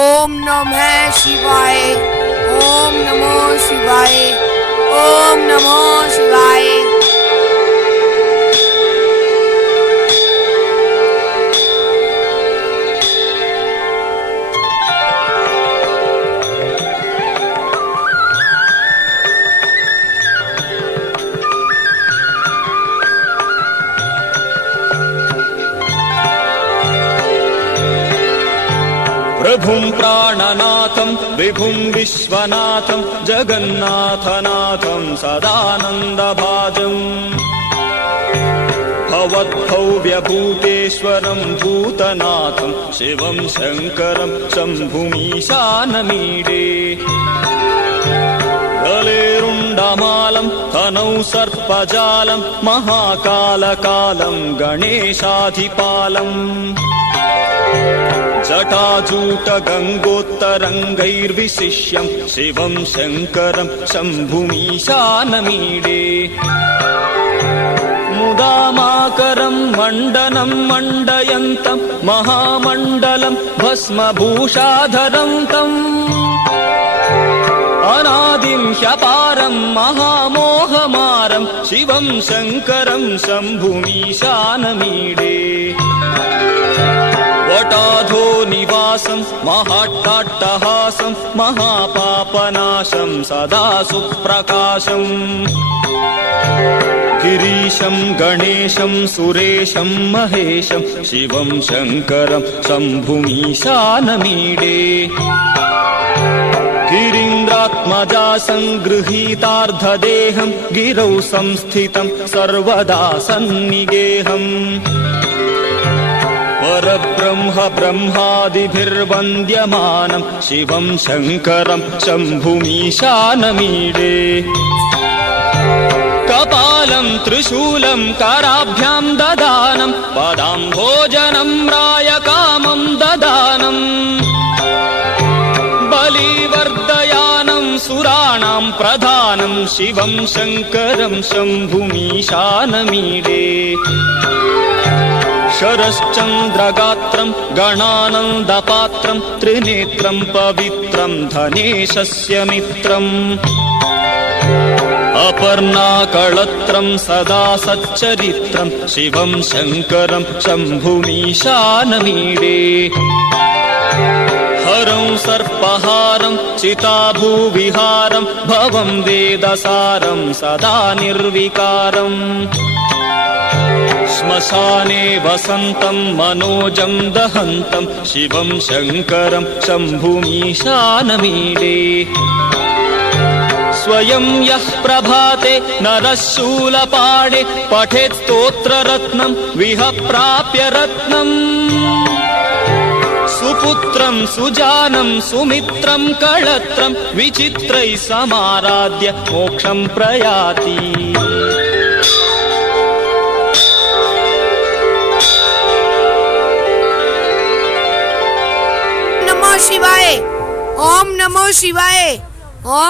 ओम नमः शिवाय। ओम नमो शिवाय। ओम नमो शिवाय। प्रभुं प्राणनाथं विभुं विश्वनाथं जगन्नाथनाथं सदानन्दभाजम् भवद्भव्यभूतेश्वरं भूतनाथं शिवं शङ्करं शम्भुमीशानमीडे गलेरुण्डमालं तनौ सर्पजालं महाकालकालं गणेशाधिपालम् जटाजूटगङ्गोत्तरङ्गैर्विशिष्यं शिवं शङ्करं शम्भुमीशानमीडे मुदामाकरं मण्डनं मण्डयन्तं महामण्डलं भस्मभूषाधरं तम् अनादिं ह्यपारं महामोहमारं शिवं शङ्करं शम्भुमीशानमीडे वटाधो निवासं महाट्टाट्टहासं महापापनाशं सदा सुप्रकाशम् गिरीशं गणेशं सुरेशं महेशं शिवं शङ्करं शम्भुमीशानमीडे गिरीन्द्रात्मजा सङ्गृहीतार्धदेहं गिरौ संस्थितं सर्वदा सन्निगेहम् परब्रह्म ब्रह्मादिभिर्वन्द्यमानं शिवं शङ्करं शम्भुमीशानमीडे कपालं त्रिशूलं कराभ्यां ददानं पदाम्भोजनं रायकामं ददानम् बलिवर्दयानं सुराणां प्रधानं शिवं शङ्करं शम्भुमीशानमीडे शरश्चन्द्रगात्रं गणानन्दपात्रं त्रिनेत्रं पवित्रं धनेशस्य मित्रम् अपर्णाकळत्रं सदा सच्चरित्रं शिवं शङ्करं शम्भुमीशानमीडे हरं सर्पहारं चिताभूविहारं भवं वेदसारं सदा निर्विकारम् श्मशाने वसन्तं मनोजं दहन्तं शिवं शङ्करं शम्भुमीशानमीडे स्वयं यः प्रभाते नरः शूलपाणे पठेत् स्तोत्ररत्नं विह प्राप्य रत्नम् सुपुत्रं सुजानं सुमित्रं कळत्रं विचित्रैः समाराध्य मोक्षं प्रयाति शिवाय। ओम नमो शिवाय। ओम